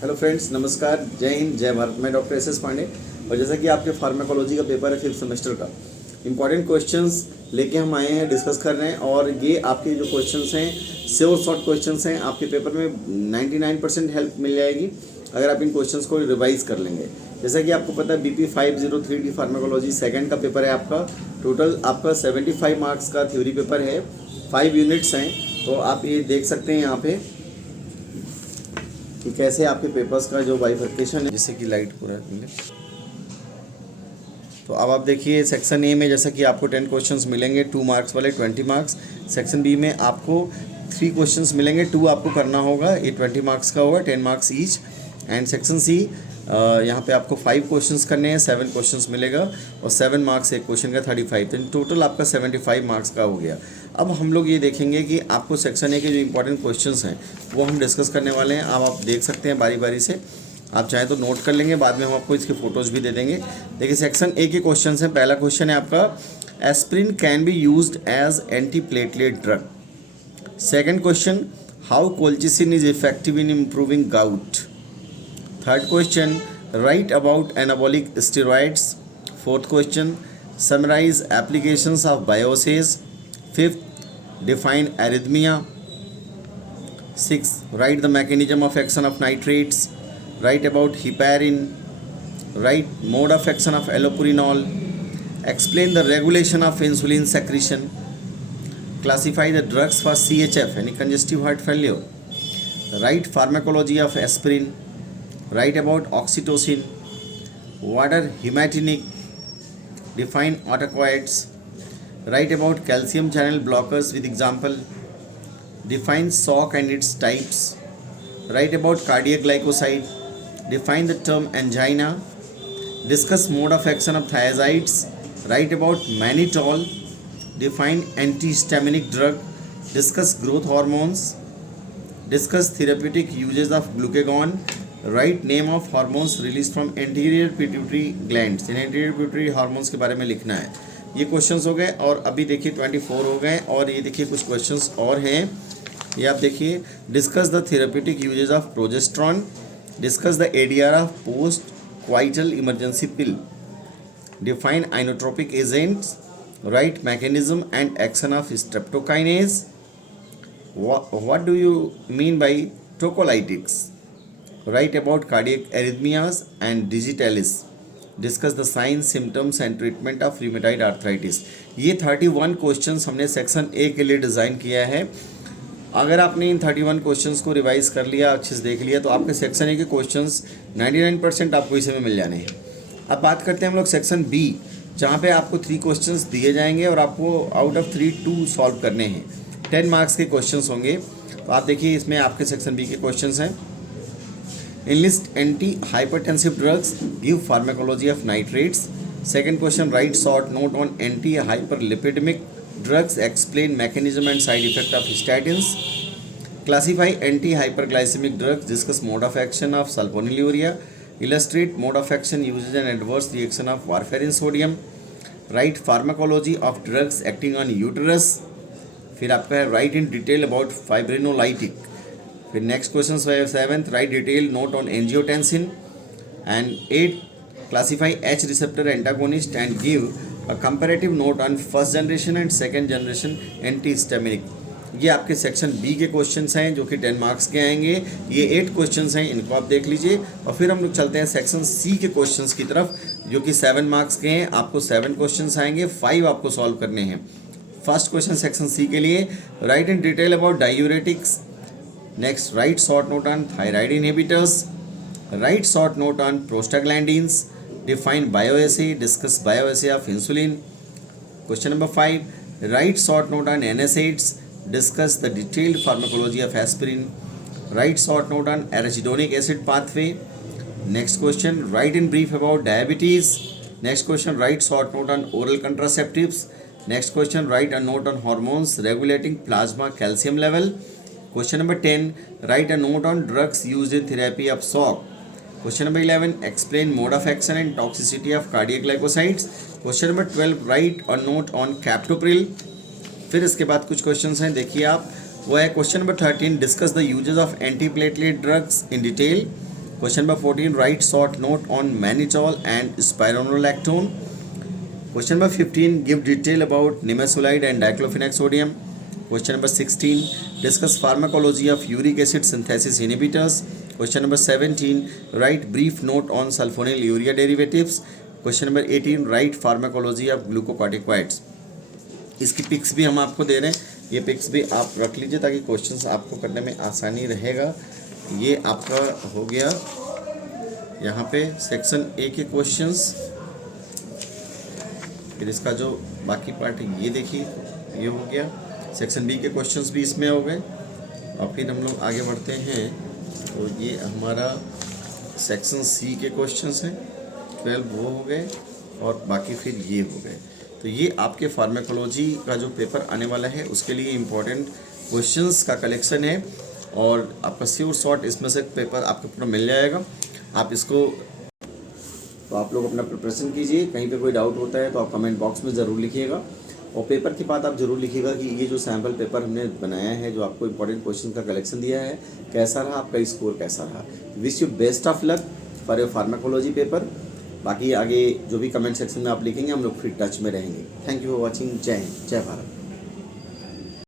Hello friends, नमस्कार, जय हिंद, जय भारत। मैं डॉक्टर एस पांडे। और जैसा कि आपके फार्माकोलॉजी का पेपर है 5th सेमेस्टर का, इंपॉर्टेंट क्वेश्चंस लेके हम आए हैं, डिस्कस कर रहे हैं। और ये आपके जो क्वेश्चंस हैं श्योर शॉर्ट क्वेश्चंस हैं। आपके पेपर में 99% हेल्प मिल जाएगी अगर आप इन क्वेश्चंस को रिवाइज कर लेंगे। जैसा कि आपको पता है BP 503D फार्माकोलॉजी सेकेंड का पेपर है आपका। टोटल आपका 75 मार्क्स का थ्योरी पेपर है, 5 यूनिट्स हैं। तो आप ये देख सकते हैं यहाँ पे कि कैसे आपके पेपर्स का जो बाइफर्केशन है, जिससे कि लाइट पूरा मिले। तो अब आप देखिए सेक्शन ए में जैसा कि आपको 10 क्वेश्चंस मिलेंगे, 2 मार्क्स वाले 20 मार्क्स। सेक्शन बी में आपको 3 क्वेश्चंस मिलेंगे, 2 आपको करना होगा, ये 20 मार्क्स का होगा, 10 marks each. And section C यहाँ पे आपको 5 क्वेश्चंस करने हैं, 7 क्वेश्चंस मिलेगा और 7 मार्क्स एक क्वेश्चन का 35। तो टोटल आपका 75 मार्क्स का हो गया। अब हम लोग ये देखेंगे कि आपको सेक्शन ए के जो इंपॉर्टेंट क्वेश्चंस हैं वो हम डिस्कस करने वाले हैं। अब आप देख सकते हैं बारी बारी से, आप चाहें तो नोट कर लेंगे, बाद में हम आपको इसके फ़ोटोज़ भी दे देंगे। देखिए सेक्शन ए के क्वेश्चन हैं। पहला क्वेश्चन है आपका, aspirin can be used as anti platelet drug. Second question, how colchicine is effective in improving gout. Third question, write about anabolic steroids. Fourth question, summarize applications of bioses. Fifth, define arrhythmia. Sixth, write the mechanism of action of nitrates. Write about heparin. Write mode of action of allopurinol. Explain the regulation of insulin secretion. Classify the drugs for CHF, any congestive heart failure. Write pharmacology of aspirin. Write about oxytocin. What are hematinic? Define autocoids. Write about calcium channel blockers with example. Define SOC and its types. Write about cardiac glycoside. Define the term angina. Discuss mode of action of thiazides. Write about mannitol. Define antihistaminic drug. Discuss growth hormones. Discuss therapeutic uses of glucagon. Write name of hormones release from anterior pituitary glands. In anterior pituitary hormones के बारे में लिखना है। ये questions हो गए और अभी देखिए 24 हो गए। और ये देखिए कुछ क्वेश्चंस और हैं, ये आप देखिए। Discuss the therapeutic uses of progesterone. Discuss the ADR of post क्वाइटल emergency pill. Define inotropic agents. Right mechanism and action of streptokinase. What do you mean by tocolytics. Write about cardiac arrhythmias and digitalis. Discuss the signs, symptoms and treatment of rheumatoid arthritis. ये 31 questions हमने section A के लिए design किया है। अगर आपने इन 31 questions को revise कर लिया, अच्छे से देख लिया, तो आपके सेक्शन ए के क्वेश्चंस 99% आपको इसी में मिल जाने हैं। अब बात करते हैं हम लोग सेक्शन बी, जहाँ पे आपको 3 क्वेश्चंस दिए जाएंगे और आपको आउट ऑफ 3 2 सॉल्व करने हैं। 10 मार्क्स के क्वेश्चंस होंगे। तो आप देखिए इसमें आपके सेक्शन बी के क्वेश्चंस हैं। Enlist anti-hypertensive drugs. Give pharmacology of nitrates. Second question, write short note on anti-hyperlipidemic drugs. Explain mechanism and side effect of statins. Classify anti-hyperglycemic drugs. Discuss mode of action of sulfonylurea. Illustrate mode of action, uses and adverse reaction of warfarin sodium. Write pharmacology of drugs acting on uterus. फिर आपका है write in detail about fibrinolytic. फिर next question 7th, right detail note on angiotensin. And 8, classify H receptor antagonist and give a comparative note on first generation and second generation antihistaminic. ये आपके section B के questions हैं जो कि 10 marks के आएंगे। ये 8 क्वेश्चंस हैं, इनको आप देख लीजिए। और फिर हम लोग चलते हैं सेक्शन सी के क्वेश्चंस की तरफ, जो कि 7 मार्क्स के हैं। आपको 7 क्वेश्चंस आएंगे, 5 आपको सॉल्व करने हैं। फर्स्ट क्वेश्चन सेक्शन सी के लिए, right in detail about diuretics. Next, write short note on thyroid inhibitors. Write short note on prostaglandins. Define bioassay. Discuss bioassay of insulin. Question number 5. Write short note on NSAIDs. Discuss the detailed pharmacology of aspirin. Write short note on arachidonic acid pathway. Next question, write in brief about diabetes. Next question, write short note on oral contraceptives. Next question, write a note on hormones regulating plasma calcium level. Question number 10, write a note on drugs used in therapy of shock. Question number 11, explain mode of action and toxicity of cardiac glycosides. Question number 12, write a note on captopril. फिर इसके बाद कुछ questions हैं, देखिए आप। वो है question number 13, discuss the uses of antiplatelet drugs in detail. Question number 14, write short note on mannitol and spironolactone. Question number 15, give detail about nimesulide and diclofenac sodium. Question number 16, discuss pharmacology of uric acid synthesis inhibitors. Question number 17, write brief note on sulfonyl urea derivatives. Question number 18, write pharmacology of glucocorticoids. इसकी pics भी हम आपको दे रहे हैं, ये pics भी आप रख लीजिए ताकि क्वेश्चंस आपको करने में आसानी रहेगा। ये आपका हो गया यहाँ पे सेक्शन ए के क्वेश्चंस। फिर इसका जो बाकी पार्ट है ये देखिए, ये हो गया। सेक्शन बी के क्वेश्चंस भी इसमें हो गए। और फिर हम लोग आगे बढ़ते हैं, तो ये हमारा सेक्शन सी के क्वेश्चंस हैं, 12 वो हो गए और बाकी फिर ये हो गए। तो ये आपके फार्माकोलॉजी का जो पेपर आने वाला है उसके लिए इम्पोर्टेंट क्वेश्चंस का कलेक्शन है और आपका श्योर शॉर्ट इसमें से पेपर आपको पूरा मिल जाएगा। आप इसको, तो आप लोग अपना प्रिपरेशन कीजिए। कहीं पे कोई डाउट होता है तो आप कमेंट बॉक्स में ज़रूर लिखिएगा और पेपर के बाद आप ज़रूर लिखिएगा कि ये जो सैम्पल पेपर हमने बनाया है, जो आपको इंपॉर्टेंट क्वेश्चन का कलेक्शन दिया है, कैसा रहा, आपका स्कोर कैसा रहा। Wish you best of luck for your pharmacology paper. बाकी आगे जो भी कमेंट सेक्शन में आप लिखेंगे हम लोग फिर टच में रहेंगे। Thank you for watching. जय हिंद, जय भारत।